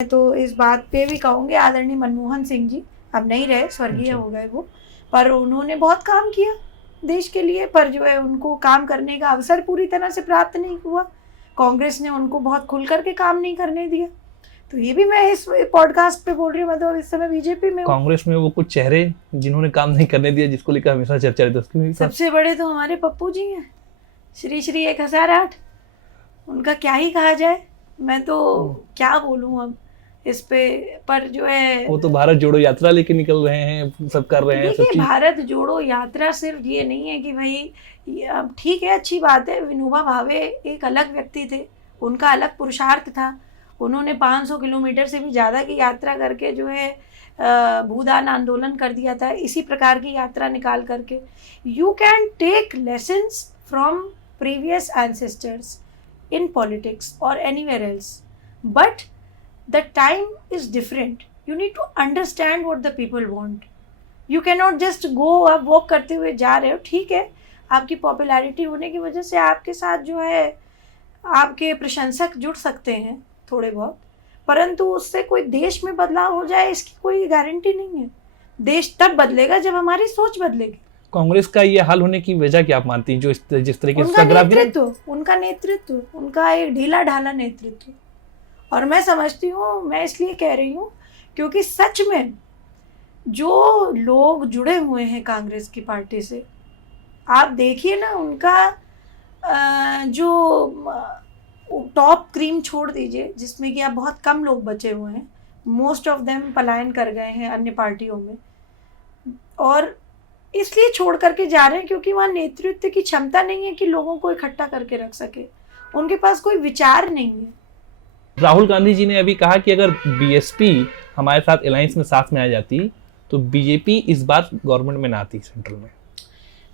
तो इस बात पे भी कहूँगी, आदरणीय मनमोहन सिंह जी अब नहीं रहे, स्वर्गीय हो गए वो, पर उन्होंने बहुत काम किया देश के लिए, पर जो है उनको काम करने का अवसर पूरी तरह से प्राप्त नहीं हुआ। कांग्रेस ने उनको बहुत खुल करके काम नहीं करने दिया। तो ये भी मैं इस पॉडकास्ट पे बोल रही हूँ, मतलब इस समय बीजेपी में कांग्रेस में वो कुछ चेहरे जिन्होंने काम नहीं करने दिया, जिसको लेकर हमेशा चर्चा रहती है। सबसे बड़े तो हमारे पप्पू जी हैं, श्री श्री 1008। उनका क्या ही कहा जाए, मैं तो क्या बोलूँ अब इस पे। पर जो है वो तो भारत जोड़ो यात्रा लेके निकल रहे हैं, सब कर रहे हैं। देखिए, भारत जोड़ो यात्रा सिर्फ ये नहीं है कि भाई अब ठीक है, अच्छी बात है, विनोबा भावे एक अलग व्यक्ति थे, उनका अलग पुरुषार्थ था। उन्होंने 500 किलोमीटर से भी ज़्यादा की यात्रा करके जो है भूदान आंदोलन कर दिया था। इसी प्रकार की यात्रा निकाल करके you can take lessons from previous ancestors in politics और anywhere else, but the time is different. You need to understand what the people want. You cannot just go up walk करते हुए जा रहे हो, ठीक है, आपकी पॉपुलैरिटी होने की वजह से आपके साथ जो है आपके प्रशंसक जुड़ सकते हैं थोड़े बहुत, परंतु उससे कोई देश में बदलाव हो जाए इसकी कोई गारंटी नहीं है। देश तब बदलेगा जब हमारी सोच बदलेगी। कांग्रेस का ये हाल होने की वजह क्या आप मानती हैं? जो जिस तरीके से उनका नेतृत्व, उनका एक ढीला ढाला नेतृत्व। और मैं समझती हूँ, मैं इसलिए कह रही हूँ क्योंकि सच में जो लोग जुड़े हुए हैं कांग्रेस की पार्टी से, आप देखिए ना, उनका जो टॉप क्रीम छोड़ दीजिए जिसमें कि आप बहुत कम लोग बचे हुए हैं, मोस्ट ऑफ देम पलायन कर गए हैं अन्य पार्टियों में, और इसलिए छोड़ करके जा रहे हैं क्योंकि वहाँ नेतृत्व की क्षमता नहीं है कि लोगों को इकट्ठा करके रख सके। उनके पास कोई विचार नहीं है। राहुल गांधी जी ने अभी कहा कि अगर बीएसपी हमारे साथ अलायंस में साथ में आ जाती तो बीजेपी इस बार गवर्नमेंट में ना आती सेंट्रल में।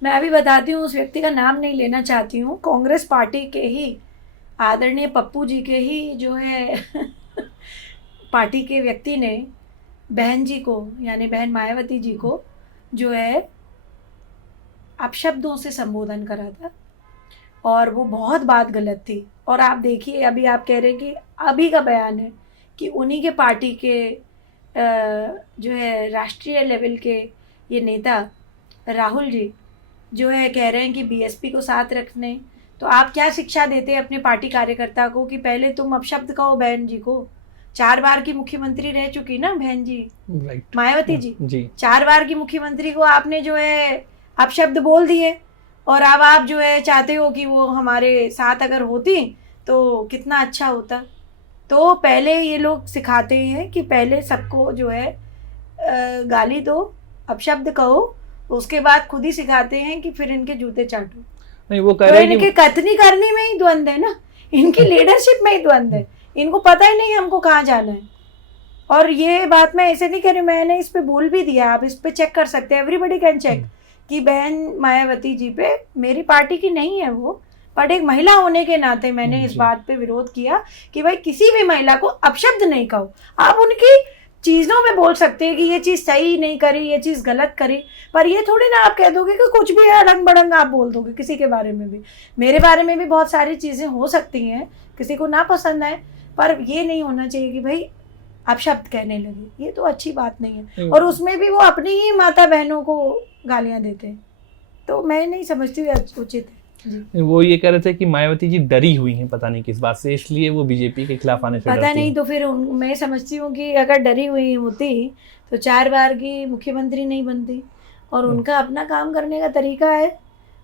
मैं अभी बताती हूँ, उस व्यक्ति का नाम नहीं लेना चाहती हूँ, कांग्रेस पार्टी के ही आदरणीय पप्पू जी के ही जो है पार्टी के व्यक्ति ने बहन जी को, यानी बहन मायावती जी को जो है अपशब्दों से संबोधन करा था, और वो बहुत बात गलत थी। और आप देखिए, अभी आप कह रहे हैं कि अभी का बयान है कि उन्हीं के पार्टी के जो है राष्ट्रीय लेवल के ये नेता राहुल जी जो है कह रहे हैं कि बीएसपी को साथ रखने। तो आप क्या शिक्षा देते हैं अपने पार्टी कार्यकर्ता को कि पहले तुम अपशब्द कहो बहन जी को। 4 बार की मुख्यमंत्री रह चुकी ना बहन जी, मायावती जी 4 बार की मुख्यमंत्री को आपने जो है अपशब्द बोल दिए, और अब आप जो है चाहते हो कि वो हमारे साथ अगर होती तो कितना अच्छा होता। तो पहले ये लोग सिखाते हैं कि पहले सबको जो है गाली दो, अपशब्द कहो, उसके बाद खुद ही सिखाते हैं कि फिर इनके जूते चाटो। नहीं, वो कह तो रहे इनके कथनी करने में ही द्वंद है ना, इनकी लीडरशिप में ही द्वंद है। इनको पता ही नहीं हमको कहाँ जाना है। और ये बात मैं ऐसे नहीं कह रही, मैंने इस पे बोल भी दिया, आप इस पे चेक कर सकते हैं, एवरीबडी कैन चेक कि बहन मायावती जी पे, मेरी पार्टी की नहीं है वो, बट एक महिला होने के नाते मैंने इस बात पे विरोध किया कि भाई किसी भी महिला को अपशब्द नहीं कहो। आप उनकी चीज़ों में बोल सकते हैं कि ये चीज़ सही नहीं करी, ये चीज़ गलत करी, पर ये थोड़ी ना आप कह दोगे कि कुछ भी अड़ंग बड़ंग आप बोल दोगे किसी के बारे में भी। मेरे बारे में भी बहुत सारी चीज़ें हो सकती हैं, किसी को ना पसंद आए, पर ये नहीं होना चाहिए कि भाई अपशब्द कहने लगे, ये तो अच्छी बात नहीं है। और उसमें भी वो अपनी ही माता बहनों को गालियाँ देते हैं, तो मैं नहीं समझती उचित है। वो ये कह रहे थे कि मायावती जी डरी हुई हैं पता नहीं किस बात से, इसलिए वो बीजेपी के खिलाफ आने से पता नहीं। तो फिर मैं समझती हूँ कि अगर डरी हुई होती तो 4 बार की मुख्यमंत्री नहीं बनती, और उनका अपना काम करने का तरीका है।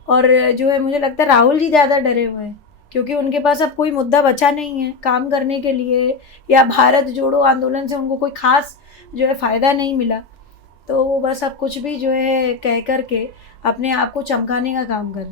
और जो है मुझे लगता है राहुल जी ज़्यादा डरे हुए हैं, क्योंकि उनके पास अब कोई मुद्दा बचा नहीं है काम करने के लिए, या भारत जोड़ो आंदोलन से उनको कोई खास जो है फ़ायदा नहीं मिला। तो वो बस अब कुछ भी जो है कह कर के अपने आप को चमकाने का काम कर रहे हैं।